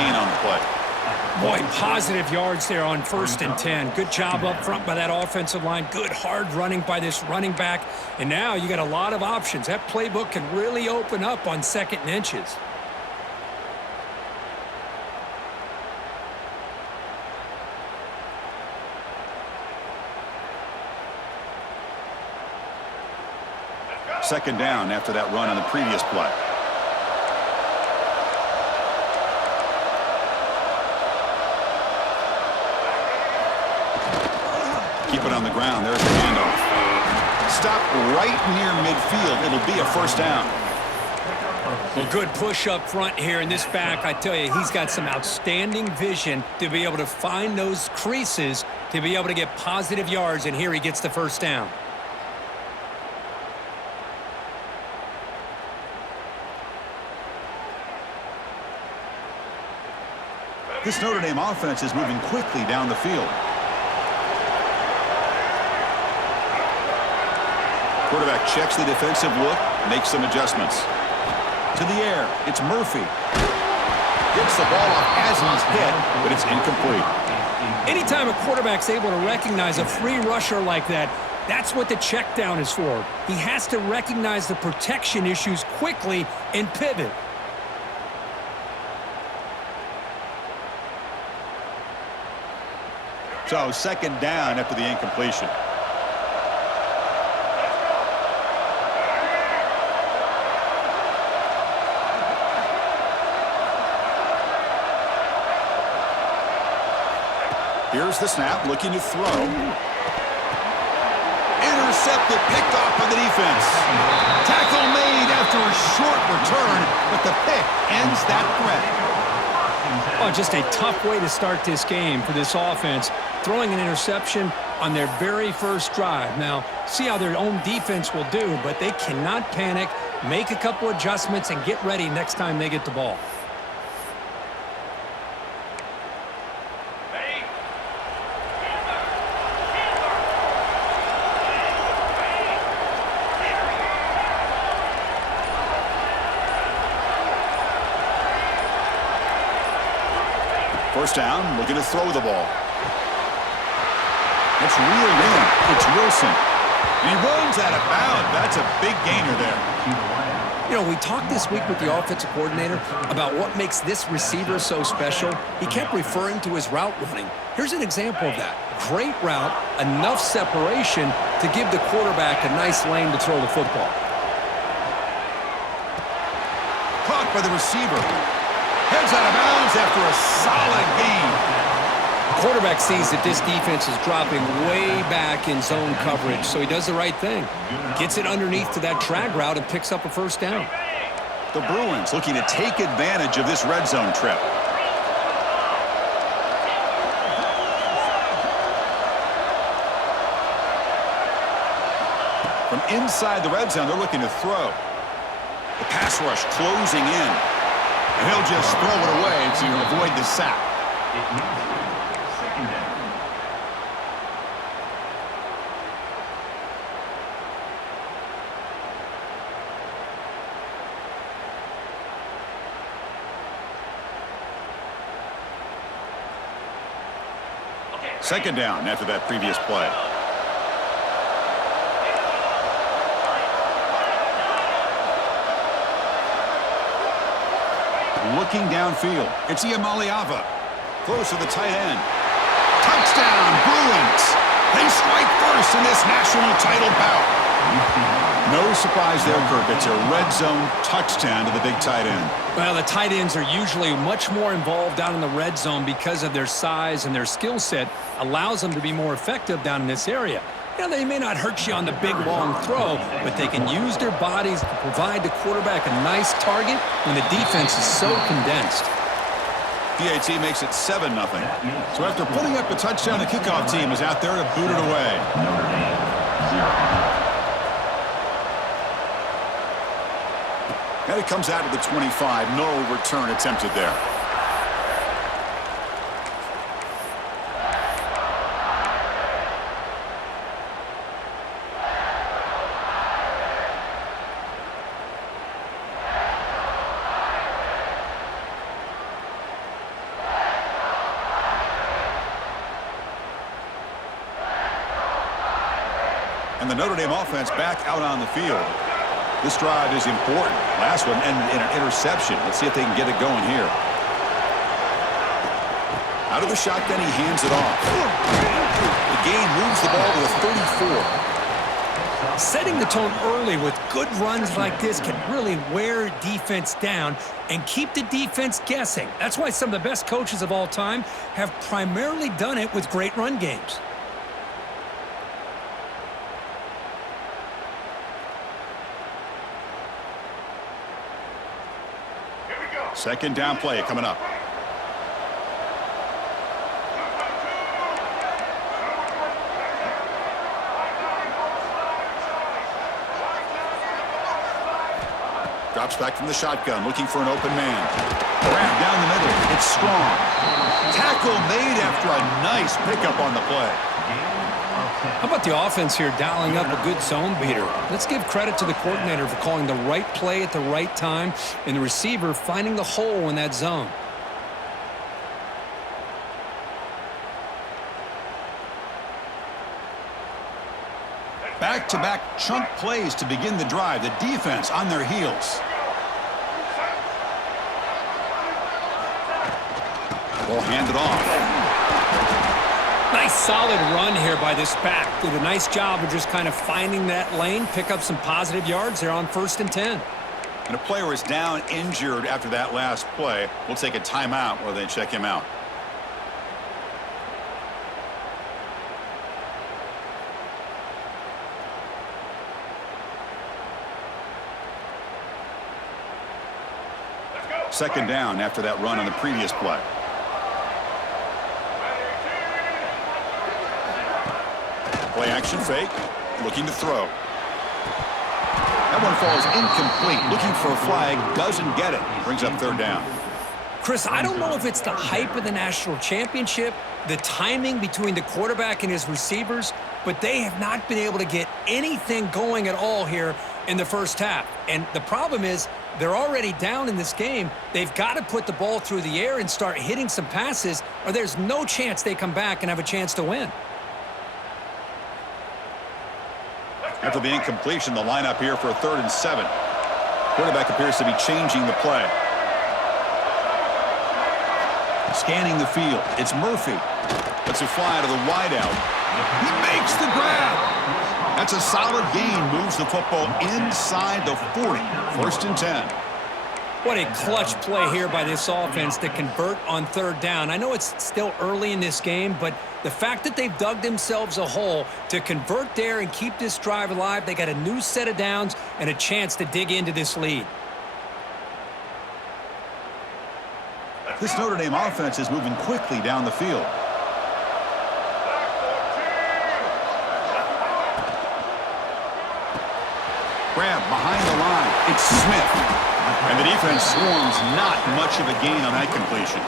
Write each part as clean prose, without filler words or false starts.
gain on the play. Boy, positive yards there on 1st and 10. Good job up front by that offensive line. Good hard running by this running back. And now you got a lot of options. That playbook can really open up on 2nd and inches. Second down after that run on the previous play. Keep it on the ground. There's the handoff. Stop right near midfield. It'll be a first down. Well, good push up front here in this back. I tell you, he's got some outstanding vision to be able to find those creases to be able to get positive yards, and here he gets the first down. This Notre Dame offense is moving quickly down the field. Quarterback checks the defensive look, makes some adjustments. To the air, it's Murphy. Gets the ball off as he's hit, but it's incomplete. Anytime a quarterback's able to recognize a free rusher like that, that's what the check down is for. He has to recognize the protection issues quickly and pivot. So second down after the incompletion. Here's the snap, looking to throw. Intercepted, picked off by the defense. Tackle made after a short return, but the pick ends that threat. Oh, just a tough way to start this game for this offense. Throwing an interception on their very first drive. Now, see how their own defense will do, but they cannot panic, make a couple adjustments, and get ready next time they get the ball. First down, looking to throw the ball. It's reeled in. It's Wilson. And he runs out of bounds. That's a big gainer there. You know, we talked this week with the offensive coordinator about what makes this receiver so special. He kept referring to his route running. Here's an example of that. Great route, enough separation to give the quarterback a nice lane to throw the football. Caught by the receiver. Heads out of bounds after a solid gain. The quarterback sees that this defense is dropping way back in zone coverage, so he does the right thing. Gets it underneath to that drag route and picks up a first down. The Bruins looking to take advantage of this red zone trip. From inside the red zone, they're looking to throw. The pass rush closing in. And he'll just throw it away to avoid the sack. Second down after that previous play. Looking downfield, it's Iamaleava. Close to the tight end. Touchdown, Bruins! They strike first in this national title bout. No surprise there, Kirk. It's a red zone touchdown to the big tight end. Well, the tight ends are usually much more involved down in the red zone because of their size, and their skill set allows them to be more effective down in this area. You know, they may not hurt you on the big, long throw, but they can use their bodies to provide the quarterback a nice target when the defense is so condensed. PAT makes it 7-0. So after putting up a touchdown, the kickoff team is out there to boot it away. And it comes out of the 25. No return attempted there. And the Notre Dame offense back out on the field. This drive is important. Last one ended in an interception. Let's see if they can get it going here. Out of the shotgun, he hands it off. The gain moves the ball to the 34. Setting the tone early with good runs like this can really wear defense down and keep the defense guessing. That's why some of the best coaches of all time have primarily done it with great run games. Second down play coming up. Drops back from the shotgun, looking for an open man. Grab down the middle. It's strong. Tackle made after a nice pickup on the play. How about the offense here dialing up a good zone beater? Let's give credit to the coordinator for calling the right play at the right time and the receiver finding the hole in that zone. Back-to-back chunk plays to begin the drive. The defense on their heels. Ball handed off. Nice solid run here by this back. Did a nice job of just kind of finding that lane, pick up some positive yards there on 1st and 10. And a player is down injured after that last play. We'll take a timeout while they check him out. Second down after that run on the previous play. Play action fake, looking to throw. That one falls incomplete, looking for a flag, doesn't get it. Brings up third down. Chris, I don't know if it's the hype of the national championship, the timing between the quarterback and his receivers, but they have not been able to get anything going at all here in the first half. And the problem is they're already down in this game. They've got to put the ball through the air and start hitting some passes, or there's no chance they come back and have a chance to win. After the incompletion, the lineup here for a 3rd and 7. Quarterback appears to be changing the play. Scanning the field. It's Murphy. Lets it fly to the wideout. He makes the grab. That's a solid gain. Moves the football inside the 40. 1st and 10. What a clutch play here by this offense to convert on 3rd down. I know it's still early in this game, but the fact that they've dug themselves a hole to convert there and keep this drive alive, they got a new set of downs and a chance to dig into this lead. This Notre Dame offense is moving quickly down the field. Grab behind the line. It's Smith. And the defense swarms, not much of a gain on that completion.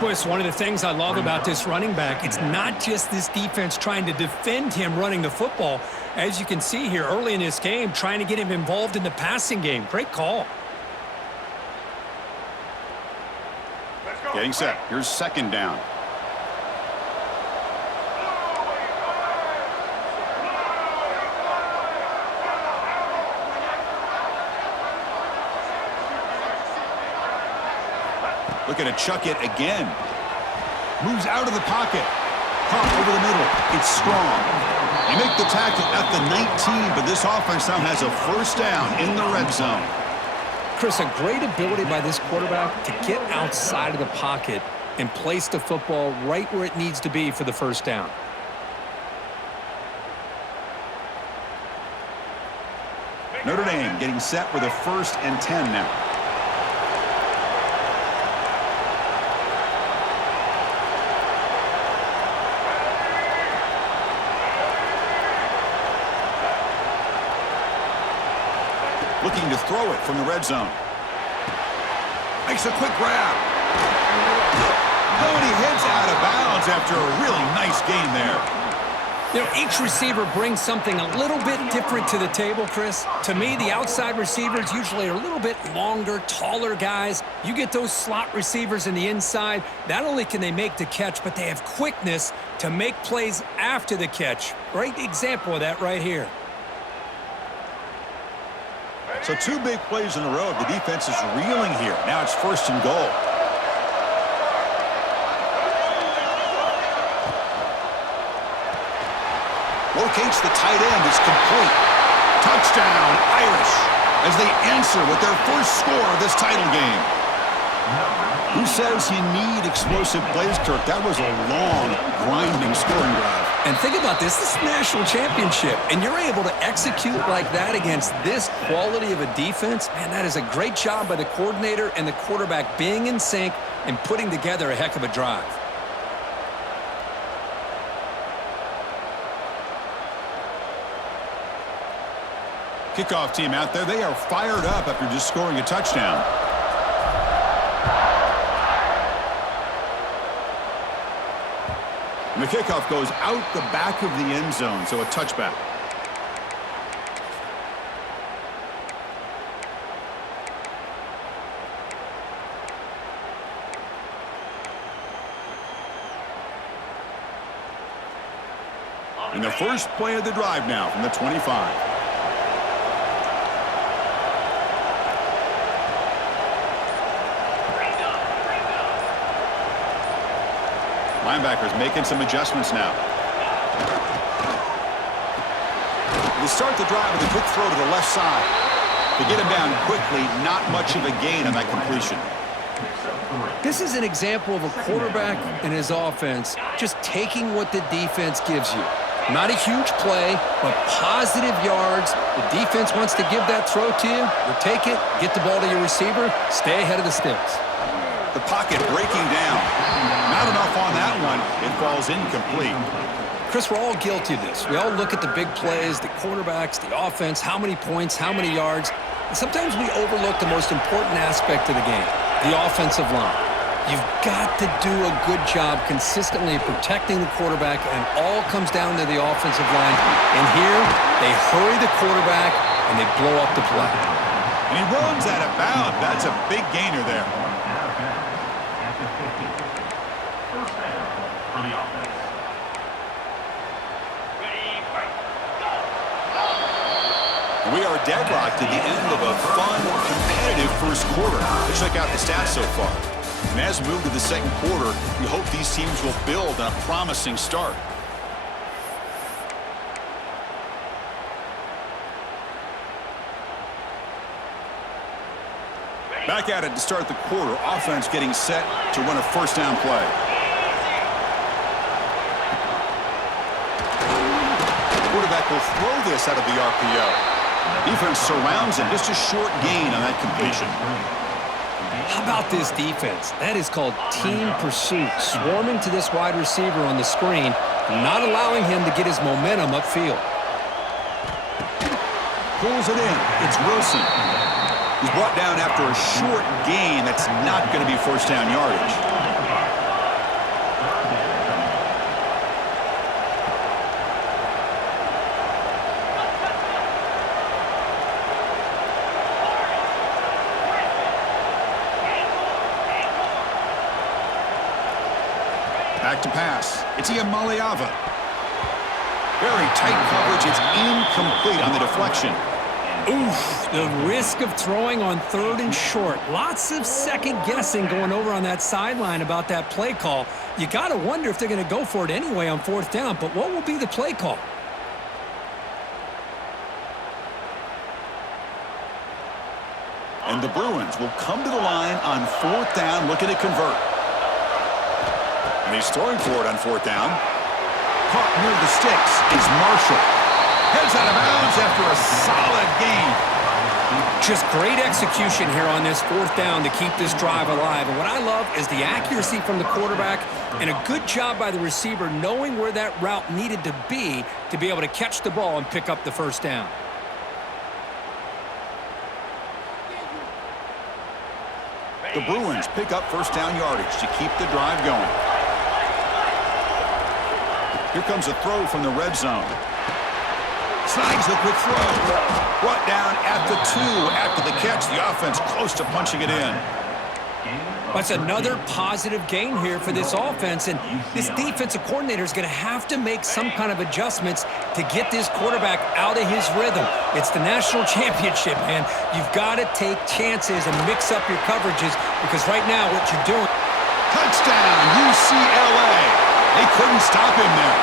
Boy, it's one of the things I love about this running back. It's not just this defense trying to defend him running the football. As you can see here early in this game, trying to get him involved in the passing game. Great call. Getting set. Here's 2nd down. Looking to chuck it again. Moves out of the pocket. Pop over the middle. It's strong. They make the tackle at the 19, but this offense now has a 1st down in the red zone. Chris, a great ability by this quarterback to get outside of the pocket and place the football right where it needs to be for the 1st down. Notre Dame getting set with a 1st and 10 now. Looking to throw it from the red zone. Makes a quick grab. Oh, and he heads out of bounds after a really nice gain there. You know, each receiver brings something a little bit different to the table, Chris. To me, the outside receivers usually are a little bit longer, taller guys. You get those slot receivers in the inside, not only can they make the catch, but they have quickness to make plays after the catch. Great example of that right here. So 2 big plays in a row. The defense is reeling here. Now it's 1st and goal. Locates the tight end. It's complete. Touchdown, Irish, as they answer with their first score of this title game. Who says you need explosive plays, Kirk? That was a long, grinding scoring drive. And think about this. This is a national championship, and you're able to execute like that against this quality of a defense. Man, that is a great job by the coordinator and the quarterback being in sync and putting together a heck of a drive. Kickoff team out there. They are fired up after just scoring a touchdown. And the kickoff goes out the back of the end zone, so a touchback. And the first play of the drive now from the 25. Linebackers making some adjustments now. They start the drive with a quick throw to the left side. To get him down quickly, not much of a gain on that completion. This is an example of a quarterback and his offense just taking what the defense gives you. Not a huge play, but positive yards. The defense wants to give that throw to you. You take it, get the ball to your receiver, stay ahead of the sticks. The pocket breaking down. Not enough on that one. It falls incomplete. Chris, we're all guilty of this. We all look at the big plays, the quarterbacks, the offense, how many points, how many yards. And sometimes we overlook the most important aspect of the game, the offensive line. You've got to do a good job consistently protecting the quarterback, and it all comes down to the offensive line. And here, they hurry the quarterback, and they blow up the play. And he runs out of bounds. That's a big gainer there. We are deadlocked at the end of a fun, competitive first quarter. Let's check out the stats so far. And as we move to the second quarter, we hope these teams will build on a promising start. Back at it to start the quarter. Offense getting set to run a first down play. Quarterback will throw this out of the RPO. Defense surrounds him. Just a short gain on that completion. How about this defense? That is called team pursuit. Swarming to this wide receiver on the screen, not allowing him to get his momentum upfield. Pulls it in. It's Wilson. He's brought down after a short gain. That's not going to be first down yardage. Back to pass. It's Iamaleava. Very tight coverage. It's incomplete on the deflection. Oof, the risk of throwing on 3rd and short. Lots of second guessing going over on that sideline about that play call. You got to wonder if they're going to go for it anyway on 4th down, but what will be the play call? And the Bruins will come to the line on 4th down, looking to convert. And he's throwing for it on 4th down. Caught near the sticks is Marshall. Heads out of bounds after a solid gain. Just great execution here on this 4th down to keep this drive alive. And what I love is the accuracy from the quarterback and a good job by the receiver knowing where that route needed to be able to catch the ball and pick up the first down. The Bruins pick up first down yardage to keep the drive going. Here comes a throw from the red zone. Slides the quick throw. Brought down at the 2 after the catch. The offense close to punching it in. That's another positive gain here for this offense, and this defensive coordinator is going to have to make some kind of adjustments to get this quarterback out of his rhythm. It's the national championship, man. You've got to take chances and mix up your coverages because right now what you're doing. Touchdown, UCLA. They couldn't stop him there.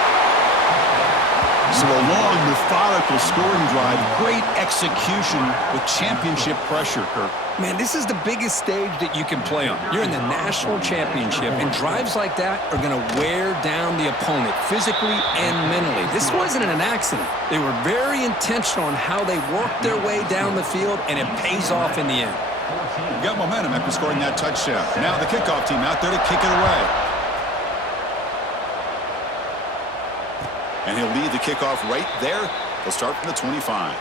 So a long, methodical scoring drive. Great execution with championship pressure, Kirk. Man, this is the biggest stage that you can play on. You're in the national championship, and drives like that are going to wear down the opponent physically and mentally. This wasn't an accident. They were very intentional on how they worked their way down the field, and it pays off in the end. Got momentum after scoring that touchdown. Now the kickoff team out there to kick it away. And he'll lead the kickoff right there. He'll start from the 25.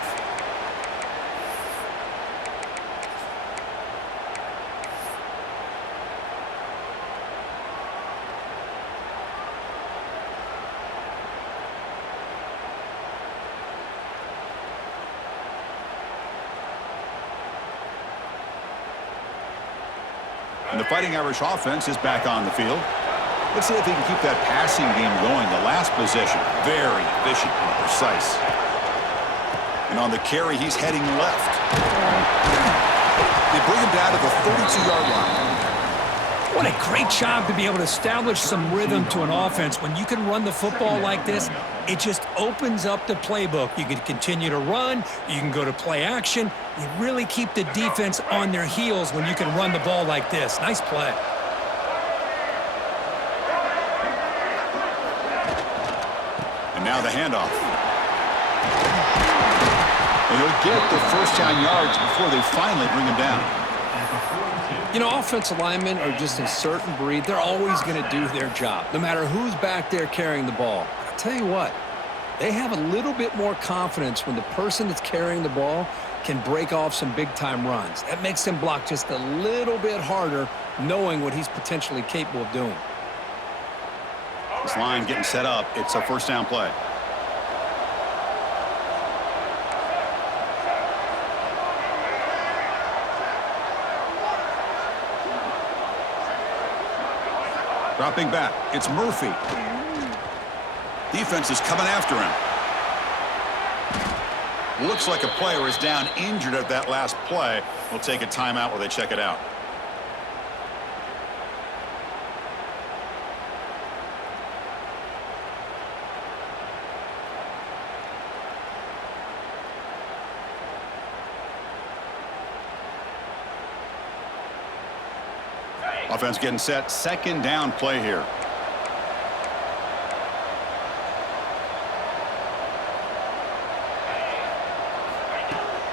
And the Fighting Irish offense is back on the field. Let's see if he can keep that passing game going. The last possession, very efficient and precise. And on the carry, he's heading left. They bring him down to the 32-yard line. What a great job to be able to establish some rhythm to an offense. When you can run the football like this, it just opens up the playbook. You can continue to run. You can go to play action. You really keep the defense on their heels when you can run the ball like this. Nice play. And now the handoff. And he'll get the first down yards before they finally bring him down. You know, offensive linemen are just a certain breed. They're always going to do their job, no matter who's back there carrying the ball. I'll tell you what, they have a little bit more confidence when the person that's carrying the ball can break off some big-time runs. That makes them block just a little bit harder, knowing what he's potentially capable of doing. This line getting set up. It's a first down play. Dropping back. It's Murphy. Defense is coming after him. Looks like a player is down injured at that last play. We'll take a timeout while they check it out. Offense getting set. Second down play here.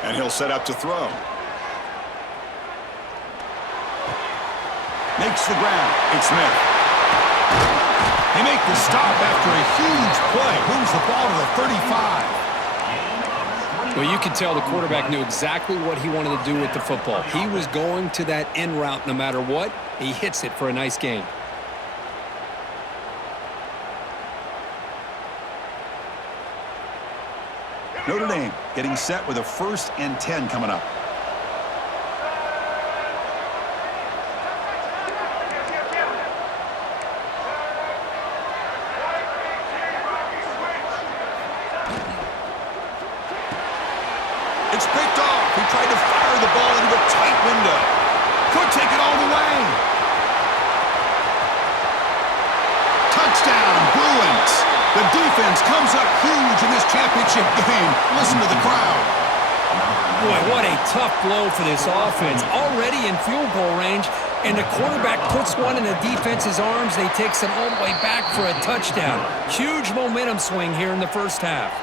And he'll set up to throw. Makes the grab. It's Smith. They make the stop after a huge play. Moves the ball to the 35. Well, you could tell the quarterback knew exactly what he wanted to do with the football. He was going to that in route no matter what. He hits it for a nice gain. Notre Dame getting set with a 1st and 10 coming up. It's picked off. He tried to fire the ball into a tight window. Could take it all the way. Touchdown, Bruins. The defense comes up huge in this championship game. Listen to the crowd. Boy, what a tough blow for this offense. Already in field goal range, and the quarterback puts one in the defense's arms. They takes it all the way back for a touchdown. Huge momentum swing here in the first half.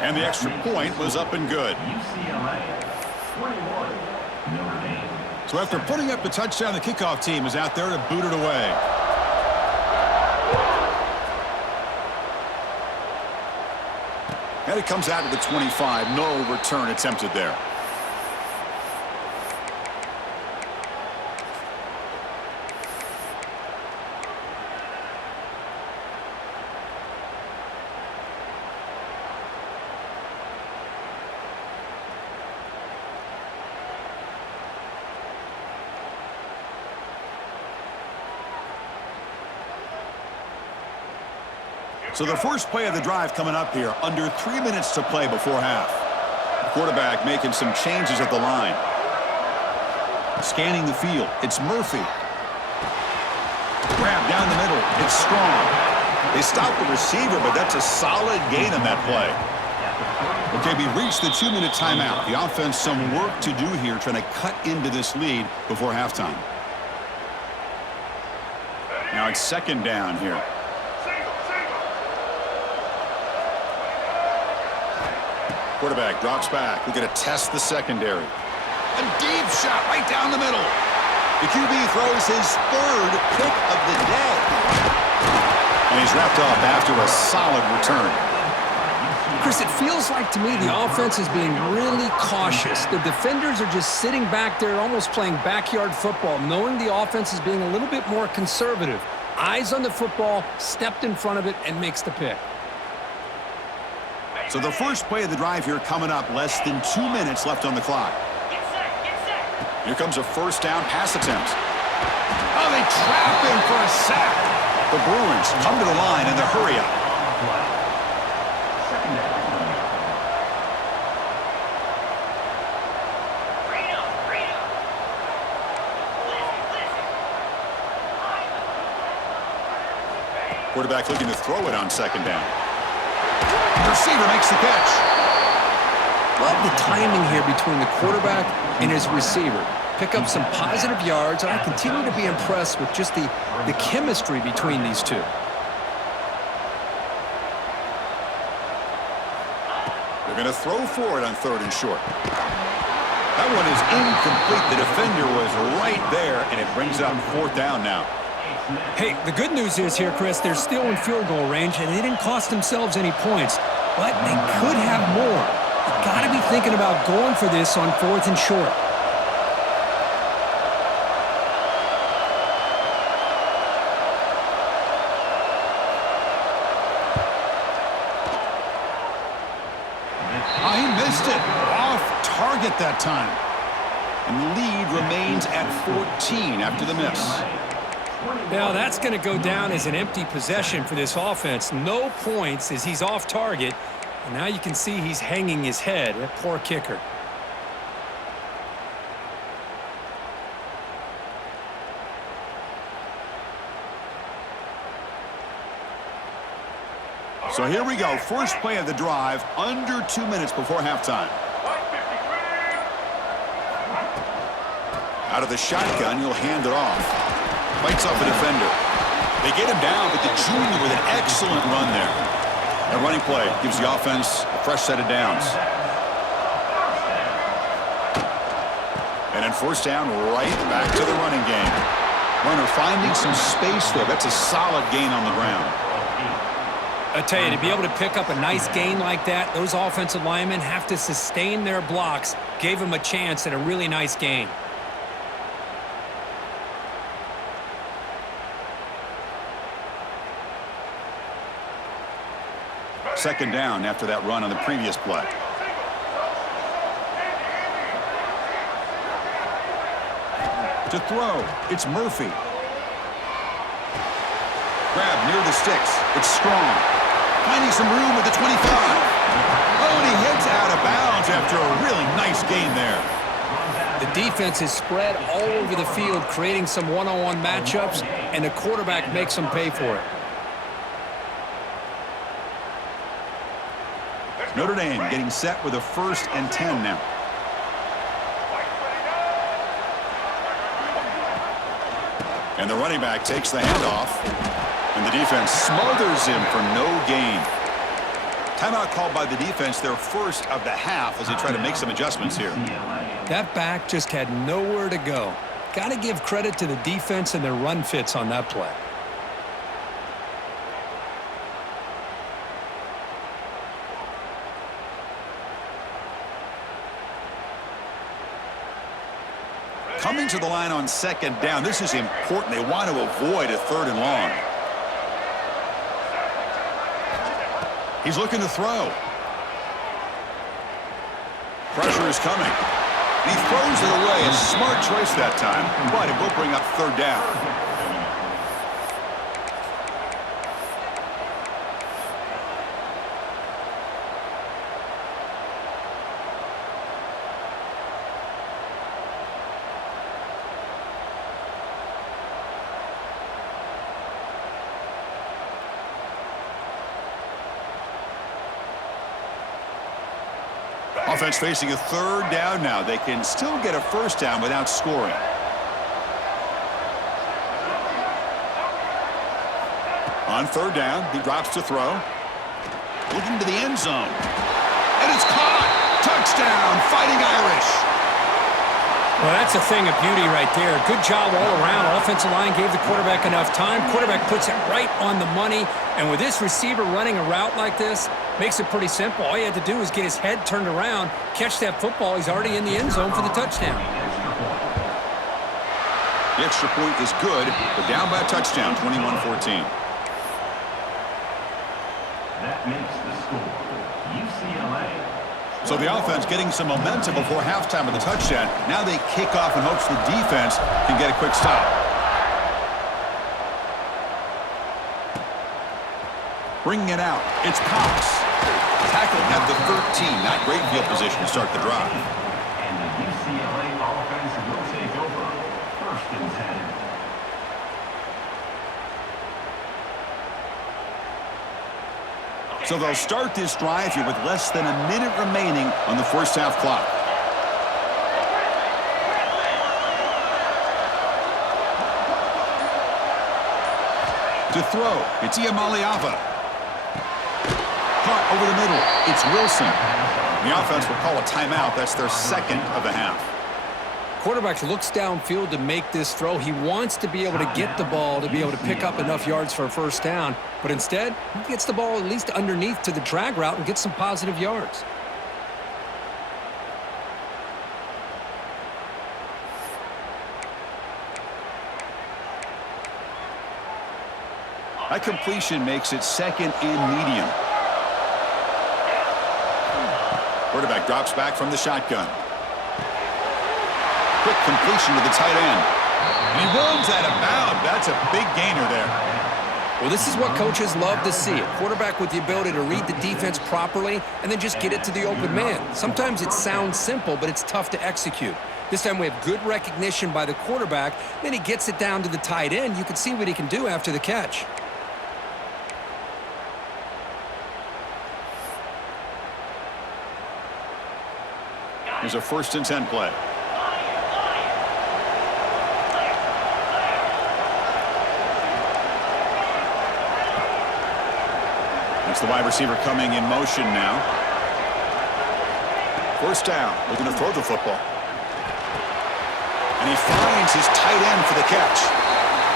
And the extra point was up and good. UCLA, 21, Notre Dame. So after putting up the touchdown, the kickoff team is out there to boot it away. And it comes out to the 25. No return attempted there. So the first play of the drive coming up here, under 3 minutes to play before half. The quarterback making some changes at the line. Scanning the field, it's Murphy. Grab down the middle, it's Strong. They stopped the receiver, but that's a solid gain on that play. Okay, we reached the 2-minute timeout. The offense some work to do here, trying to cut into this lead before halftime. Now it's second down here. Quarterback drops back. We're going to test the secondary. A deep shot right down the middle. The QB throws his third pick of the day. And he's wrapped up after a solid return. Chris, it feels like to me the offense is being really cautious. The defenders are just sitting back there almost playing backyard football, knowing the offense is being a little bit more conservative. Eyes on the football, stepped in front of it, and makes the pick. So the first play of the drive here coming up, less than 2 minutes left on the clock. Here comes a first down pass attempt. Oh, they trap him for a sack. The Bruins come to the line in the hurry up. Quarterback looking to throw it on second down. The receiver makes the catch. Love the timing here between the quarterback and his receiver. Pick up some positive yards, and I continue to be impressed with just the chemistry between these two. They're going to throw for it on third and short. That one is incomplete. The defender was right there, and it brings up fourth down now. Hey, the good news is here, Chris, they're still in field goal range, and they didn't cost themselves any points, but they could have more. You got to be thinking about going for this on fourth and short. He missed it. Off target that time. And the lead remains at 14 after the miss. Now, that's going to go down as an empty possession for this offense. No points as he's off target. And now you can see he's hanging his head. That poor kicker. So here we go. First play of the drive, under 2 minutes before halftime. Out of the shotgun, he'll hand it off. Fights off a defender. They get him down, but the junior with an excellent run there. A running play gives the offense a fresh set of downs. And then first down, right back to the running game. Runner finding some space there. That's a solid gain on the ground. I tell you, to be able to pick up a nice gain like that, those offensive linemen have to sustain their blocks. Gave him a chance at a really nice gain. Second down after that run on the previous play. To throw, it's Murphy. Grab near the sticks. It's Strong. Finding some room at the 25. Oh, and he hits out of bounds after a really nice gain there. The defense is spread all over the field, creating some one-on-one matchups, and the quarterback makes them pay for it. Notre Dame getting set with a 1st and 10 now. And the running back takes the handoff. And the defense smothers him for no gain. Timeout called by the defense, their first of the half, as they try to make some adjustments here. That back just had nowhere to go. Got to give credit to the defense and their run fits on that play. Coming to the line on second down, this is important. They want to avoid a 3rd and long. He's looking to throw. Pressure is coming. And he throws it away. A smart choice that time, but it will bring up 3rd down. Offense facing a third down now. They can still get a first down without scoring. On third down, he drops to throw. Looking to the end zone. And it's caught. Touchdown, Fighting Irish. Well, that's a thing of beauty right there. Good job all around. Offensive line gave the quarterback enough time. Quarterback puts it right on the money. And with this receiver running a route like this, makes it pretty simple. All you had to do was get his head turned around, catch that football. He's already in the end zone for the touchdown. The extra point is good. They're down by a touchdown, 21-14. That makes the score UCLA. So the offense getting some momentum before halftime with the touchdown. Now they kick off in hopes the defense can get a quick stop. Bringing it out, it's Cox. Tackled at the 13. Not great field position to start the drive. And the UCLA offense will take over. 1st and 10. So they'll start this drive here with less than a minute remaining on the first half clock. To throw, it's Iamaleava. Caught over the middle, it's Wilson. The offense will call a timeout. That's their second of the half. Quarterback looks downfield to make this throw. He wants to be able to get the ball to be able to pick up enough yards for a first down. But instead, he gets the ball at least underneath to the drag route and gets some positive yards. That completion makes it second and medium. Quarterback drops back from the shotgun. Quick completion to the tight end. And he runs out of bounds. That's a big gainer there. Well, this is what coaches love to see. A quarterback with the ability to read the defense properly and then just get it to the open man. Sometimes it sounds simple, but it's tough to execute. This time we have good recognition by the quarterback. Then he gets it down to the tight end. You can see what he can do after the catch. Here's a 1st and 10 play. It's the wide receiver coming in motion now. First down, looking to throw the football. And he finds his tight end for the catch.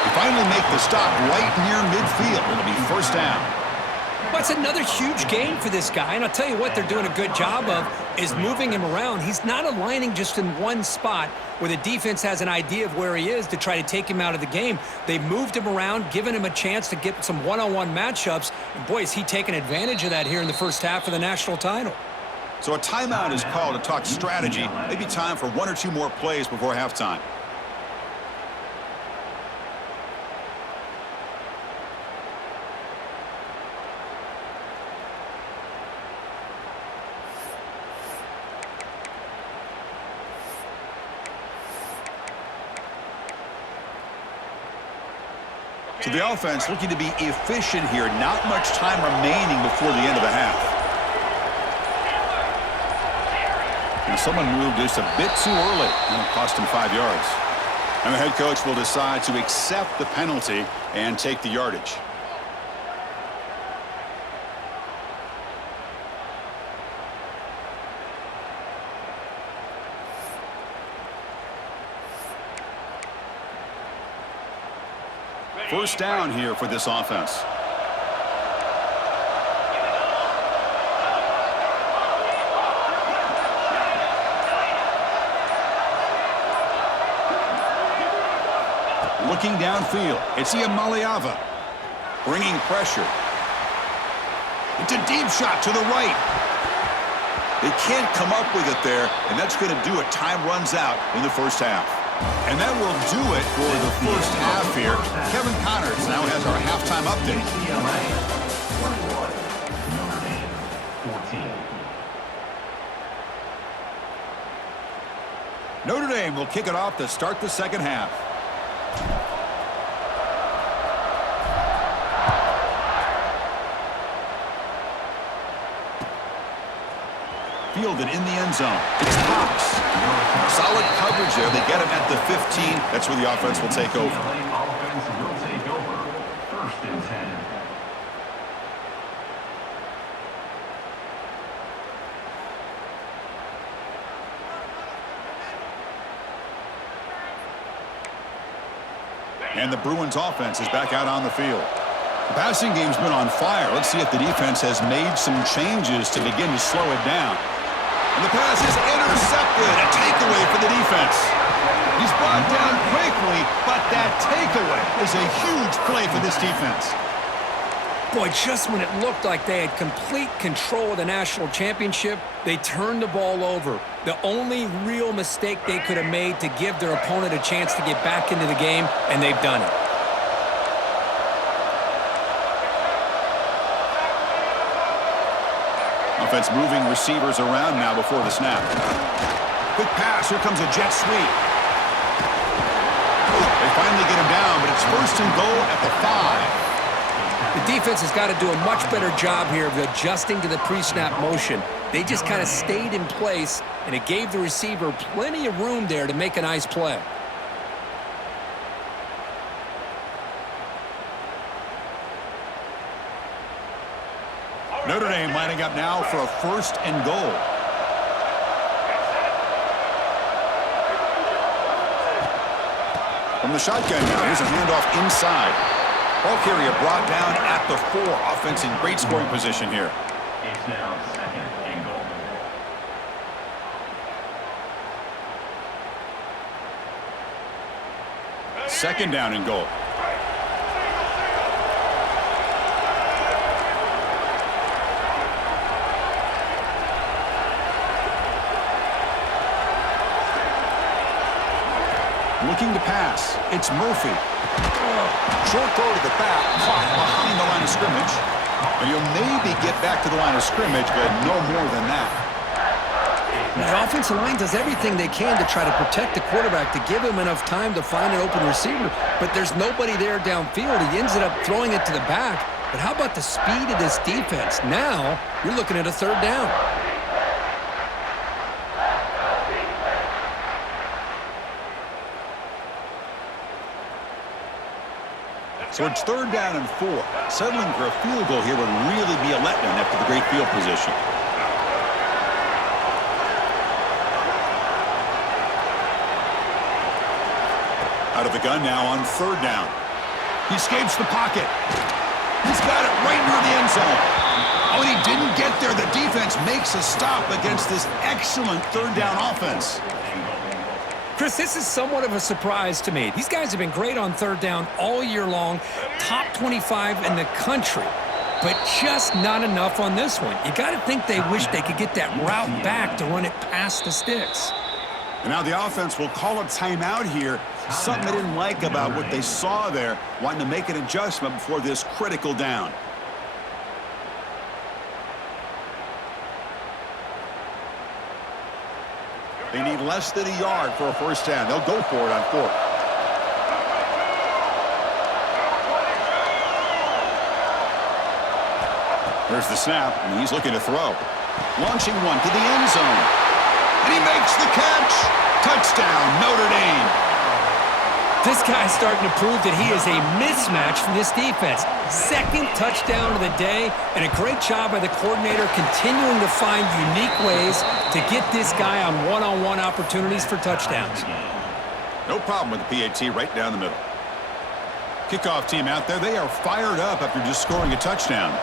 He finally make the stop right near midfield. It'll be first down. Well, it's another huge game for this guy, and I'll tell you what they're doing a good job of is moving him around. He's not aligning just in one spot where the defense has an idea of where he is to try to take him out of the game. They've moved him around, given him a chance to get some one-on-one matchups. And boy, is he taking advantage of that here in the first half of the national title. So a timeout is called to talk strategy. Maybe time for 1 or 2 more plays before halftime. So the offense looking to be efficient here. Not much time remaining before the end of the half. And someone moved just a bit too early, and it cost him 5 yards. And the head coach will decide to accept the penalty and take the yardage. First down here for this offense. Looking downfield, it's Iamaleava. Bringing pressure. It's a deep shot to the right. They can't come up with it there, and that's going to do it. Time runs out in the first half. And that will do it for the first half here. Kevin Connors now has our halftime update. UCLA 21, Notre Dame 14. Notre Dame will kick it off to start the second half. fielded in the end zone. It's Cox. Solid coverage there. They get him at the 15. That's where the offense will take over. UCLA offense will take over. 1st and 10. And the Bruins offense is back out on the field. The passing game's been on fire. Let's see if the defense has made some changes to begin to slow it down. And the pass is intercepted. A takeaway for the defense. He's brought down quickly, but that takeaway is a huge play for this defense. Boy, just when it looked like they had complete control of the national championship, they turned the ball over. The only real mistake they could have made to give their opponent a chance to get back into the game, and they've done it. Offense moving receivers around now before the snap. Quick pass. Here comes a jet sweep. They finally get him down, but it's 1st and goal at the 5. The defense has got to do a much better job here of adjusting to the pre-snap motion. They just kind of stayed in place, and it gave the receiver plenty of room there to make a nice play. Notre Dame lining up now for a 1st and goal. From the shotgun now, here's a handoff inside. Ball carrier brought down at the 4. Offense in great scoring position here. It's now 2nd and goal. Second down and goal. Looking to pass. It's Murphy. Short throw to the back. Caught behind the line of scrimmage. And he'll maybe get back to the line of scrimmage, but no more than that. The offensive line does everything they can to try to protect the quarterback, to give him enough time to find an open receiver, but there's nobody there downfield. He ends up throwing it to the back. But how about the speed of this defense? Now you're looking at a 3rd down. So it's 3rd down and 4. Settling for a field goal here would really be a letdown after the great field position. Out of the gun now on 3rd down. He escapes the pocket. He's got it right near the end zone. Oh, and he didn't get there. The defense makes a stop against this excellent 3rd down offense. Chris, this is somewhat of a surprise to me. These guys have been great on 3rd down all year long, top 25 in the country, but just not enough on this one. You got to think they wish they could get that route back to run it past the sticks. And now the offense will call a timeout here. Something they didn't like about what they saw there, wanting to make an adjustment before this critical down. They need less than a yard for a 1st down. They'll go for it on 4th. There's the snap, and he's looking to throw. Launching one to the end zone. And he makes the catch. Touchdown, Notre Dame. This guy's starting to prove that he is a mismatch for this defense. 2nd touchdown of the day, and a great job by the coordinator continuing to find unique ways to get this guy on one-on-one opportunities for touchdowns. No problem with the PAT right down the middle. Kickoff team out there, they are fired up after just scoring a touchdown.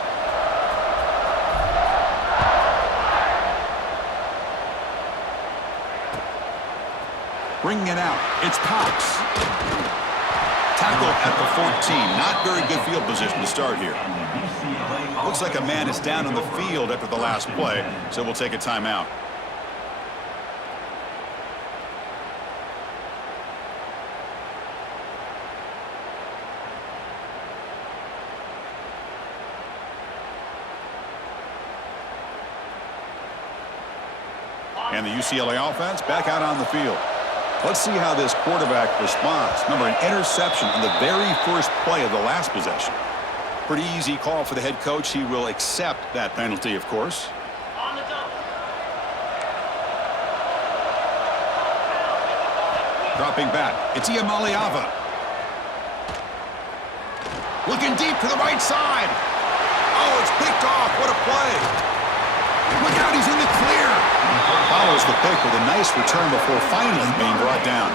Bringing it out, it's Cox. Tackle at the 14. Not very good field position to start here. Looks like a man is down on the field after the last play, so we'll take a timeout. And the UCLA offense back out on the field. Let's see how this quarterback responds. Remember, an interception on the very first play of the last possession. Pretty easy call for the head coach. He will accept that penalty, of course. Dropping back. It's Iamaleava. Looking deep to the right side. Oh, it's picked off. What a play. Look out, he's in the clear. Follows the pick with a nice return before finally being brought down.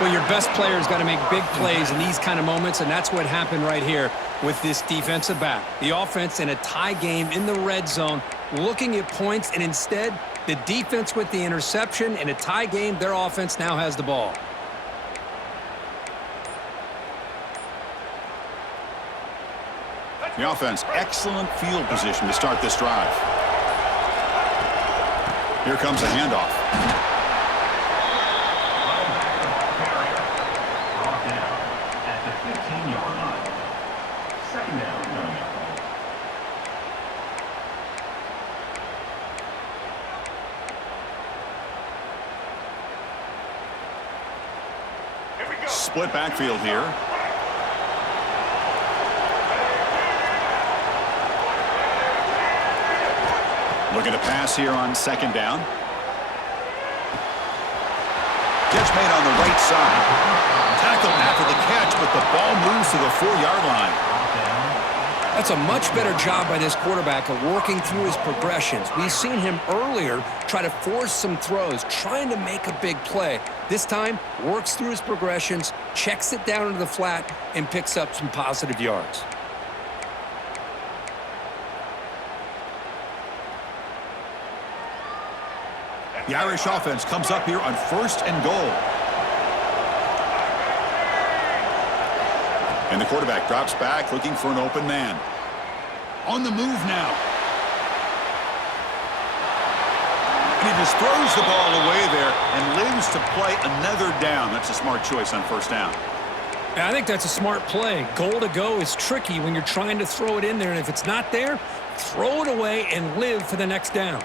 Well, your best player's got to make big plays in these kind of moments, and that's what happened right here with this defensive back. The offense in a tie game in the red zone, looking at points, and instead, the defense with the interception. In a tie game, their offense now has the ball. The offense, excellent field position to start this drive. Here comes a handoff. Brought down at the 15-yard line. Second down. Split backfield here. Looking to pass here on second down. Catch made on the right side. Tackled after the catch, but the ball moves to the 4-yard line. That's a much better job by this quarterback of working through his progressions. We've seen him earlier try to force some throws, trying to make a big play. This time, works through his progressions, checks it down into the flat, and picks up some positive yards. The Irish offense comes up here on 1st and goal. And the quarterback drops back, looking for an open man. On the move now. And he just throws the ball away there and lives to play another down. That's a smart choice on 1st down. Yeah, I think that's a smart play. Goal to go is tricky when you're trying to throw it in there, and if it's not there, throw it away and live for the next down.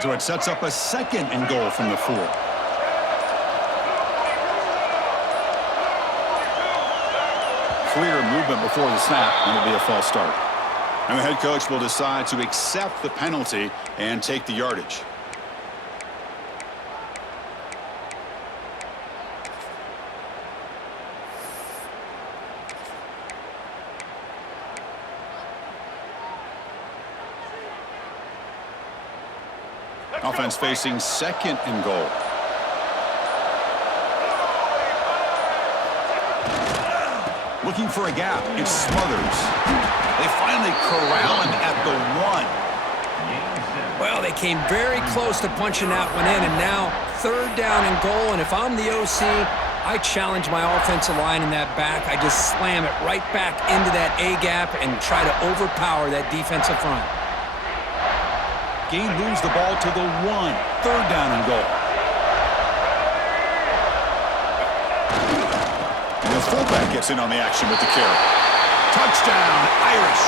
So it sets up a 2nd and goal from the 4. Clear movement before the snap, and it'll be a false start. And the head coach will decide to accept the penalty and take the yardage. Offense facing 2nd and goal. Looking for a gap. It's Smothers. They finally corral him at the 1. Well, they came very close to punching that one in, and now 3rd down and goal. And if I'm the OC, I challenge my offensive line in that back. I just slam it right back into that A gap and try to overpower that defensive front. Gain moves the ball to the 1. 3rd down and goal. And the fullback gets in on the action with the carry. Touchdown, Irish.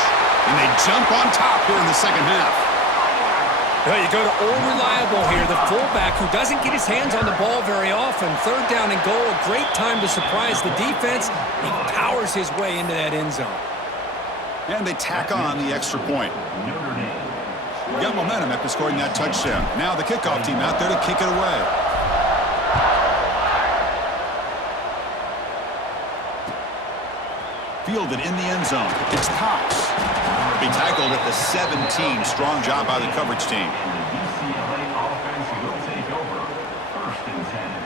And they jump on top here in the second half. Well, you go to old reliable here, the fullback who doesn't get his hands on the ball very often. 3rd down and goal, a great time to surprise the defense. He powers his way into that end zone. And they tack on the extra point. Got momentum after scoring that touchdown. Now the kickoff team out there to kick it away. Fielded in the end zone. It's Cox. Be tackled at the 17. Strong job by the coverage team. And the UCLA offense will take over 1st and 10.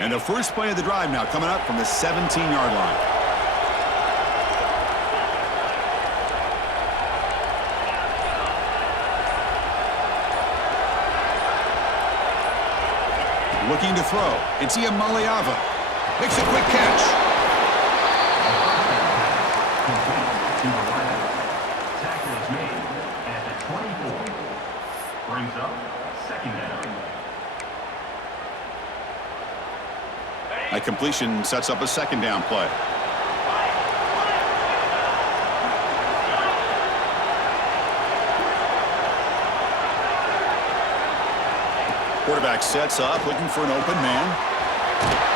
And the first play of the drive now coming up from the 17-yard line. Looking to throw. It's Iamaleava. Makes a quick catch. To the left. Tackle is made at the 24. Brings up 2nd down. A completion sets up a second down play. Quarterback sets up, looking for an open man.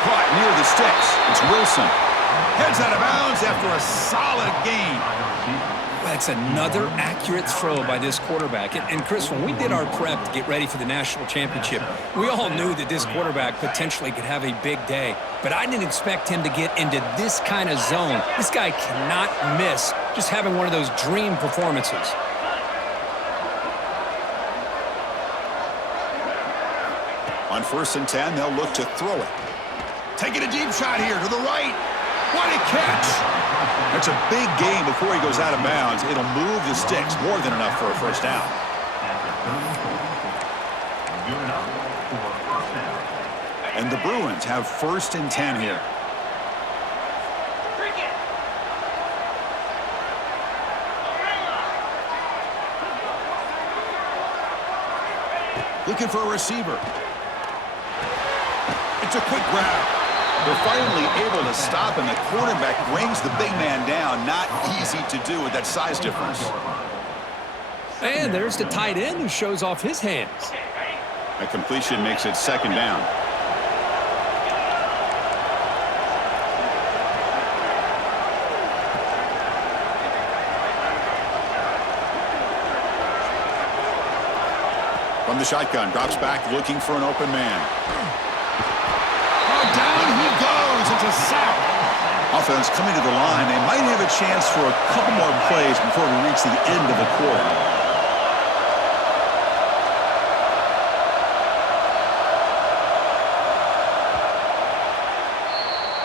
Caught near the sticks. It's Wilson. Heads out of bounds after a solid gain. That's another accurate throw by this quarterback. And Chris, when we did our prep to get ready for the national championship, we all knew that this quarterback potentially could have a big day. But I didn't expect him to get into this kind of zone. This guy cannot miss just having one of those dream performances. On 1st and 10, they'll look to throw it. Taking a deep shot here to the right. What a catch! That's a big gain before he goes out of bounds. It'll move the sticks, more than enough for a first down. And the Bruins have 1st and 10 here. Looking for a receiver. It's a quick grab. They're finally able to stop him. The quarterback brings the big man down. Not easy to do with that size difference. And there's the tight end who shows off his hands. A completion makes it 2nd down. From the shotgun, drops back looking for an open man. Down he goes. It's a sack. Offense coming to the line. They might have a chance for a couple more plays before we reach the end of the quarter.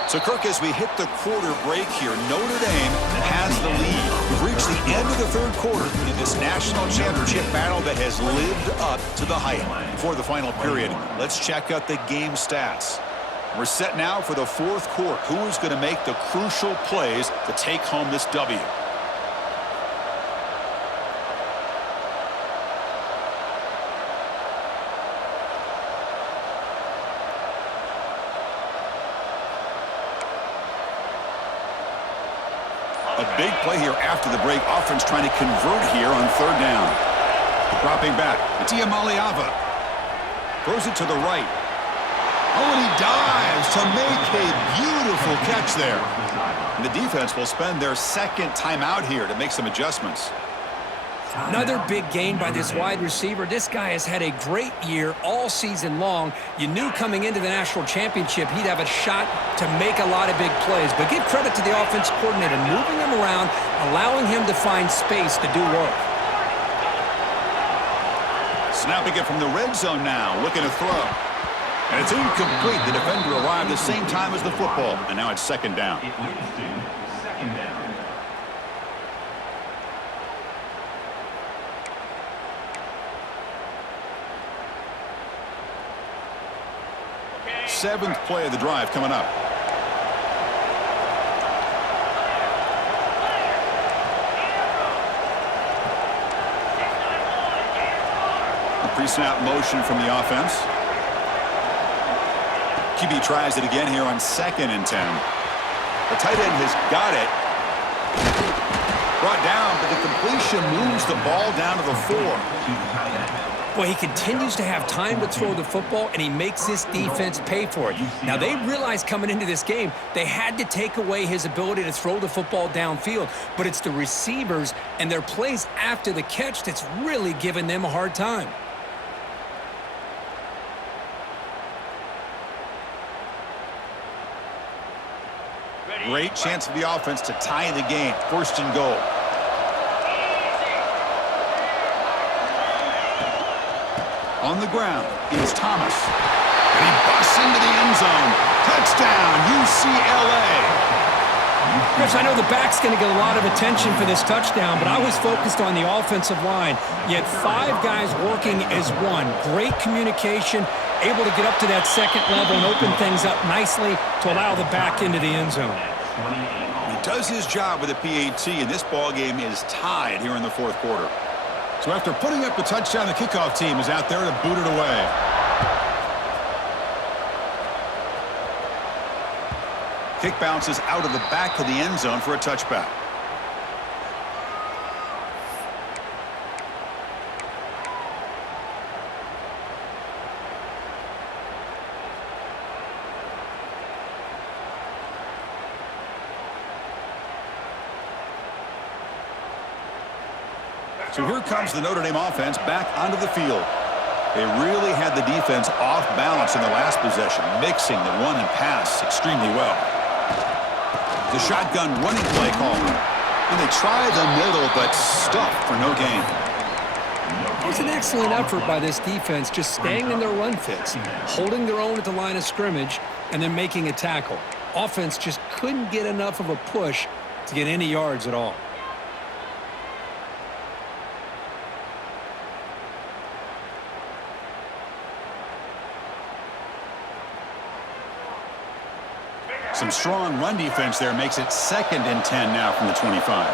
So, Kirk, as we hit the quarter break here, Notre Dame has the lead. We've reached the end of the 3rd quarter in this national championship battle that has lived up to the hype. Before the final period, let's check out the game stats. We're set now for the 4th quarter. Who is going to make the crucial plays to take home this W? A big play here after the break. Offense trying to convert here on 3rd down. Dropping back. It's Iamaleava. Throws it to the right. Oh, and he dives to make a beautiful catch there. And the defense will spend their 2nd timeout here to make some adjustments. Another big gain by this wide receiver. This guy has had a great year all season long. You knew coming into the national championship he'd have a shot to make a lot of big plays. But give credit to the offensive coordinator, moving him around, allowing him to find space to do work. Snapping it from the red zone now, looking to throw. And it's incomplete. The defender arrived the same time as the football. And now it's 2nd down. It leads to 2nd down. Okay. 7th play of the drive coming up. A pre-snap motion from the offense. QB tries it again here on 2nd and 10. The tight end has got it. Brought down, but the completion moves the ball down to the 4. Well, he continues to have time to throw the football, and he makes this defense pay for it. Now, they realized coming into this game they had to take away his ability to throw the football downfield, but it's the receivers and their plays after the catch that's really giving them a hard time. Great chance for the offense to tie the game. 1st and goal. On the ground is Thomas. And he busts into the end zone. Touchdown, UCLA. Chris, I know the back's going to get a lot of attention for this touchdown, but I was focused on the offensive line. You had 5 guys working as one. Great communication, able to get up to that 2nd level and open things up nicely to allow the back into the end zone. He does his job with a PAT, and this ball game is tied here in the 4th quarter. So after putting up the touchdown, the kickoff team is out there to boot it away. Kick bounces out of the back of the end zone for a touchback. So here comes the Notre Dame offense back onto the field. They really had the defense off balance in the last possession, mixing the run and pass extremely well. The shotgun running play call. And they try the middle, but stuffed for no gain. It was an excellent effort by this defense, just staying in their run fits, holding their own at the line of scrimmage, and then making a tackle. Offense just couldn't get enough of a push to get any yards at all. Some strong run defense there makes it 2nd and 10 now from the 25.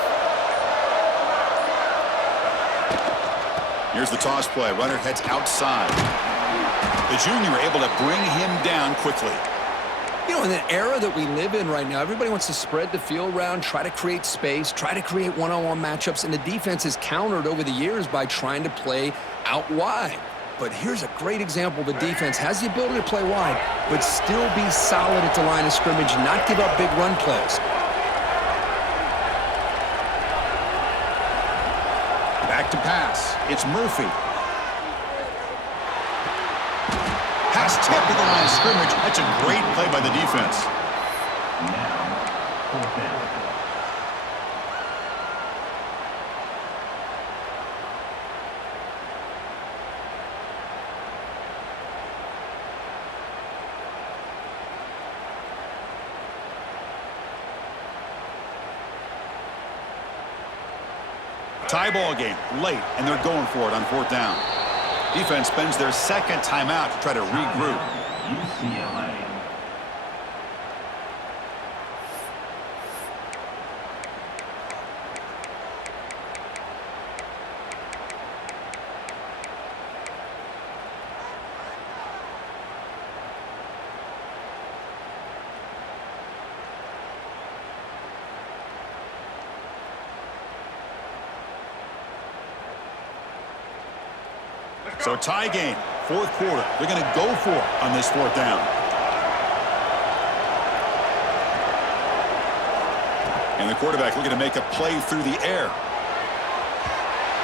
Here's the toss play. Runner heads outside. The junior able to bring him down quickly. You know, in the era that we live in right now, everybody wants to spread the field around, try to create space, try to create one-on-one matchups, and the defense has countered over the years by trying to play out wide. But here's a great example. The defense has the ability to play wide, but still be solid at the line of scrimmage, not give up big run plays. Back to pass. It's Murphy. Pass tipped at the line of scrimmage. That's a great play by the defense. Now, 4th down. Tie ball game late, and they're going for it on 4th down. Defense spends their 2nd timeout to try to regroup. UCLA. So tie game, 4th quarter. They're going to go for it on this 4th down. And the quarterback looking to make a play through the air.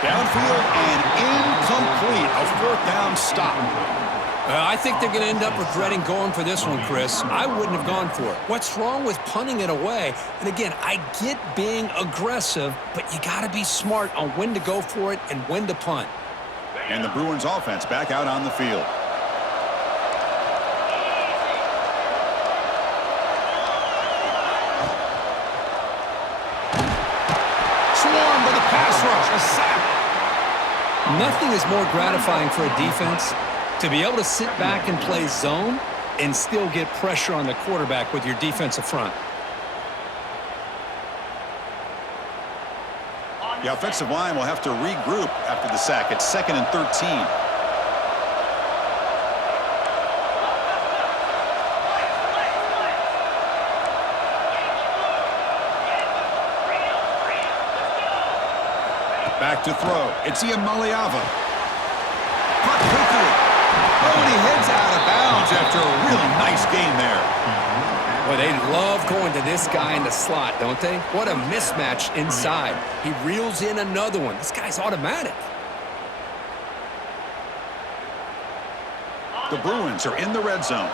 Downfield and incomplete. A 4th down stop. I think they're going to end up regretting going for this one, Chris. I wouldn't have gone for it. What's wrong with punting it away? And again, I get being aggressive, but you got to be smart on when to go for it and when to punt. And the Bruins offense back out on the field. Swarmed by the pass rush. A sack. Nothing is more gratifying for a defense to be able to sit back and play zone and still get pressure on the quarterback with your defensive front. The offensive line will have to regroup after the sack. It's 2nd and 13. Back to throw. It's Iamaleava. Caught quickly. Oh, and he heads out of bounds after a really nice gain there. Well, they love going to this guy in the slot, don't they? What a mismatch inside. He reels in another one. This guy's automatic. The Bruins are in the red zone.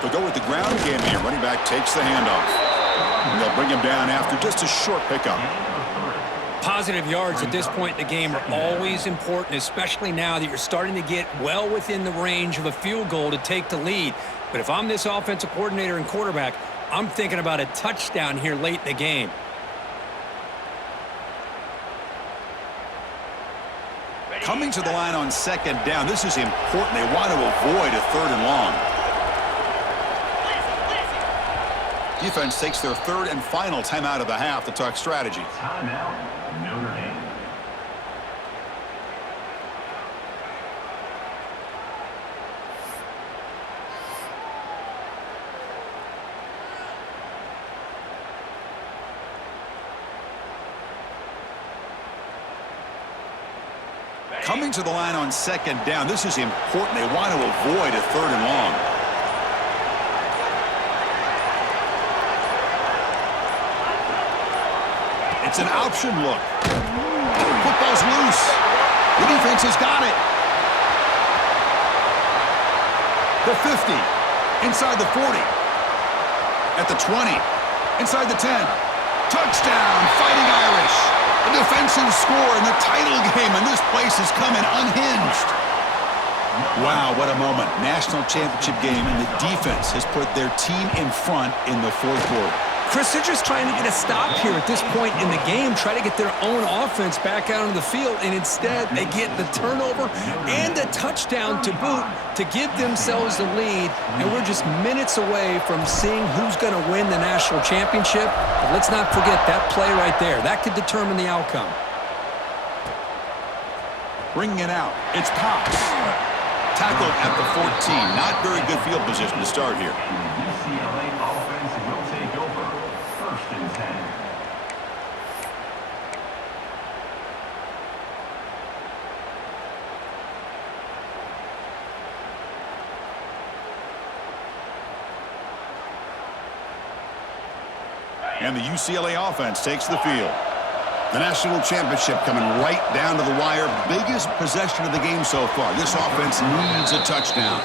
They'll go with the ground game here. Running back takes the handoff. And they'll bring him down after just a short pickup. Positive yards at this point in the game are always important, especially now that you're starting to get well within the range of a field goal to take the lead. But if I'm this offensive coordinator and quarterback, I'm thinking about a touchdown here late in the game. Coming to the line on 2nd down, this is important. They want to avoid a 3rd and long. Defense takes their 3rd and final timeout of the half to talk strategy. Timeout, Notre Dame. Coming to the line on second down, this is important. They want to avoid a 3rd and long. It's an option look. Football's loose. The defense has got it. The 50. Inside the 40. At the 20. Inside the 10. Touchdown, Fighting Irish. A defensive score in the title game, and this place is coming unhinged. Wow, what a moment. National championship game, and the defense has put their team in front in the 4th quarter. Chris, they're just trying to get a stop here at this point in the game, try to get their own offense back out on the field, and instead they get the turnover and a touchdown to boot to give themselves the lead, and we're just minutes away from seeing who's going to win the national championship. But let's not forget that play right there. That could determine the outcome. Bringing it out. It's Cox. Tackled at the 14. Not very good field position to start here. UCLA offense will take over. 1st and 10. And the UCLA offense takes the field. The national championship coming right down to the wire. Biggest possession of the game so far. This offense needs a touchdown.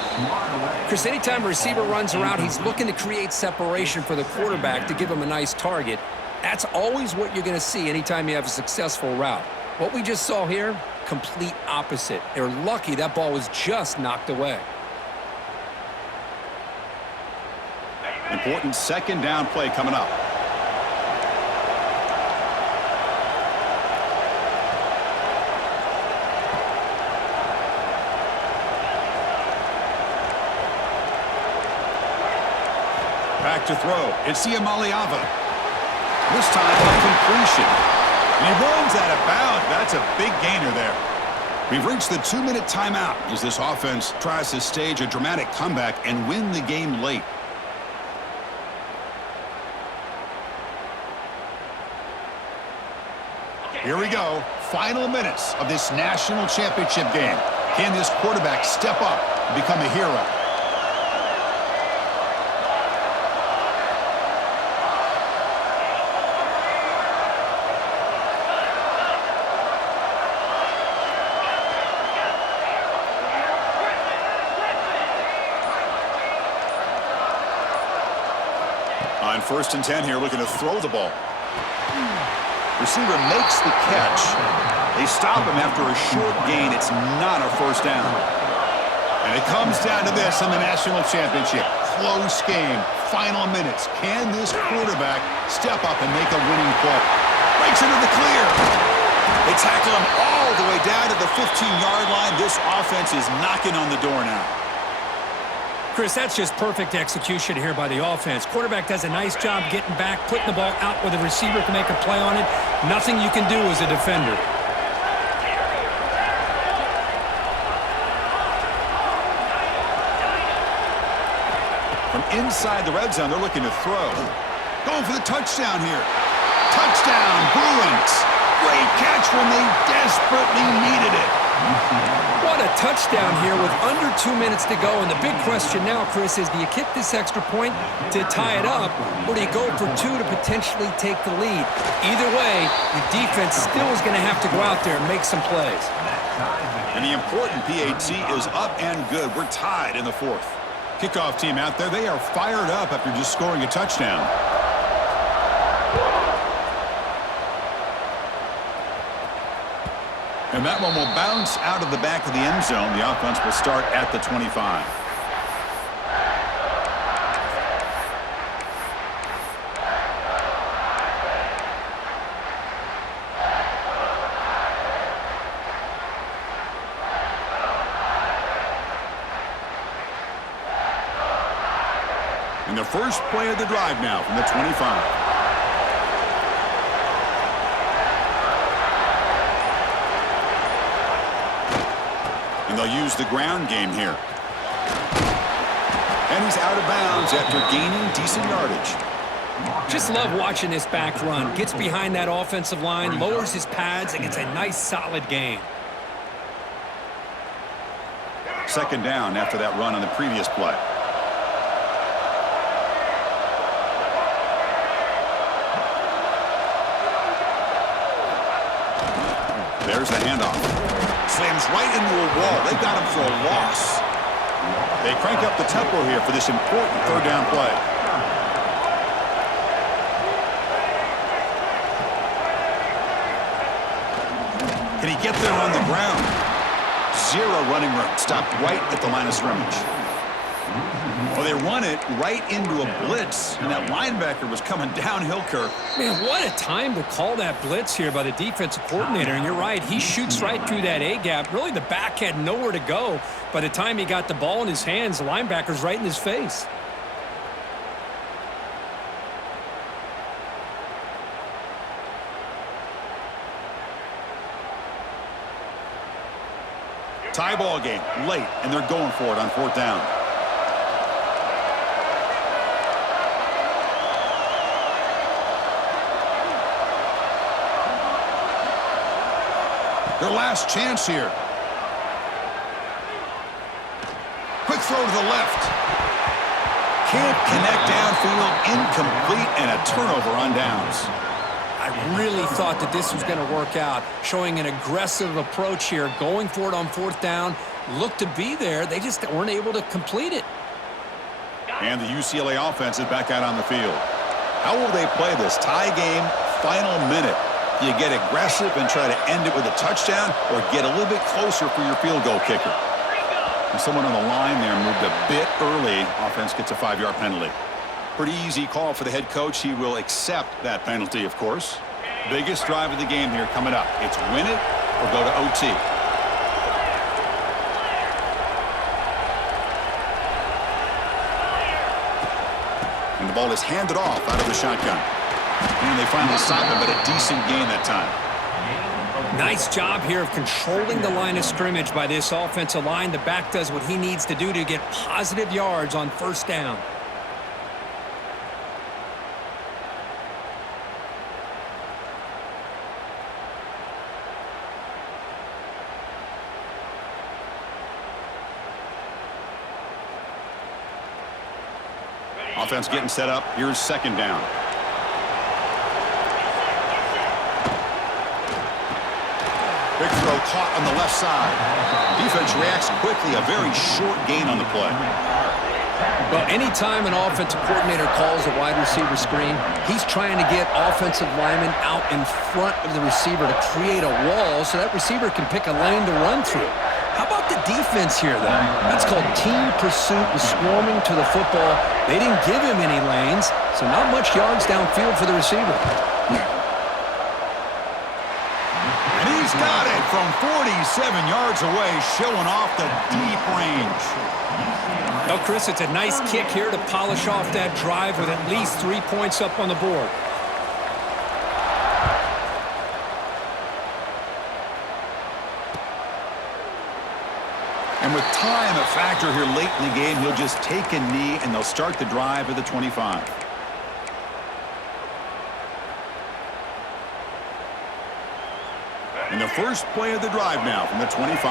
Chris, anytime a receiver runs around, he's looking to create separation for the quarterback to give him a nice target. That's always what you're going to see anytime you have a successful route. What we just saw here, complete opposite. They're lucky that ball was just knocked away. Important 2nd down play coming up. Back to throw. It's Iamaleava. This time a completion. And he runs out of bounds. That's a big gainer there. We've reached the 2-minute timeout as this offense tries to stage a dramatic comeback and win the game late. Here we go. Final minutes of this national championship game. Can this quarterback step up and become a hero? On 1st and 10 here, looking to throw the ball. Receiver makes the catch. They stop him after a short gain. It's not a 1st down. And it comes down to this in the national championship. Close game. Final minutes. Can this quarterback step up and make a winning play? Breaks into the clear. They tackle him all the way down to the 15-yard line. This offense is knocking on the door now. Chris, that's just perfect execution here by the offense. Quarterback does a nice job getting back, putting the ball out where the receiver can make a play on it. Nothing you can do as a defender. From inside the red zone, they're looking to throw. Going for the touchdown here. Touchdown, Bruins. Great catch when they desperately needed it. What a touchdown here with under 2 minutes to go. And the big question now, Chris, is do you kick this extra point to tie it up, or do you go for 2 to potentially take the lead? Either way, the defense still is going to have to go out there and make some plays. And the important PAT is up and good. We're tied in the 4th. Kickoff team out there, they are fired up after just scoring a touchdown. And that one will bounce out of the back of the end zone. The offense will start at the 25. And the first play of the drive now from the 25. And they'll use the ground game here. And he's out of bounds after gaining decent yardage. Just love watching this back run. Gets behind that offensive line, lowers his pads, and gets a nice solid gain. Second down after that run on the previous play. There's the handoff. Slams right into a wall. They got him for a loss. They crank up the tempo here for this important third down play. Can he get there on the ground? Zero running room. Stopped right at the line of scrimmage. Well, they run it right into a blitz, and that linebacker was coming downhill, Kirk. Man, what a time to call that blitz here by the defensive coordinator. And you're right, he shoots right through that A-gap. Really, the back had nowhere to go. By the time he got the ball in his hands, the linebacker's right in his face. Tie ball game, late, and they're going for it on fourth down. Their last chance here. Quick throw to the left. Can't connect downfield, incomplete, and a turnover on downs. I really thought that this was going to work out, showing an aggressive approach here, going for it on fourth down, looked to be there. They just weren't able to complete it. And the UCLA offense is back out on the field. How will they play this? Tie game, final minute. Do you get aggressive and try to end it with a touchdown, or get a little bit closer for your field goal kicker? And someone on the line there moved a bit early. Offense gets a 5-yard penalty. Pretty easy call for the head coach. He will accept that penalty, of course. Biggest drive of the game here coming up. It's win it or go to OT. And the ball is handed off out of the shotgun. And they finally stop him, but a decent gain that time. Nice job here of controlling the line of scrimmage by this offensive line. The back does what he needs to do to get positive yards on first down. Offense getting set up. Here's second down. Big throw caught on the left side. Defense reacts quickly. A very short gain on the play. Well, anytime an offensive coordinator calls a wide receiver screen, he's trying to get offensive linemen out in front of the receiver to create a wall so that receiver can pick a lane to run through. How about the defense here, though? That's called team pursuit and swarming to the football. They didn't give him any lanes, so not much yards downfield for the receiver. And he's got it from 47 yards away, showing off the deep range. Well, Chris, it's a nice kick here to polish off that drive with at least 3 points up on the board. And with time a factor here late in the game, he'll just take a knee and they'll start the drive at the 25. And the first play of the drive now from the 25.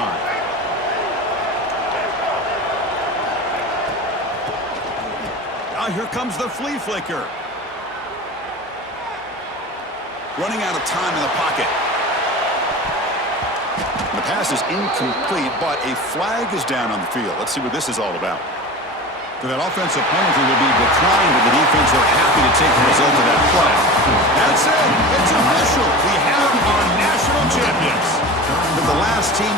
Now here comes the flea flicker. Running out of time in the pocket. The pass is incomplete, but a flag is down on the field. Let's see what this is all about. So that offensive penalty will be declined, but the defense are happy to take the result of that play. That's it. It's official. We have our national champions. But the last team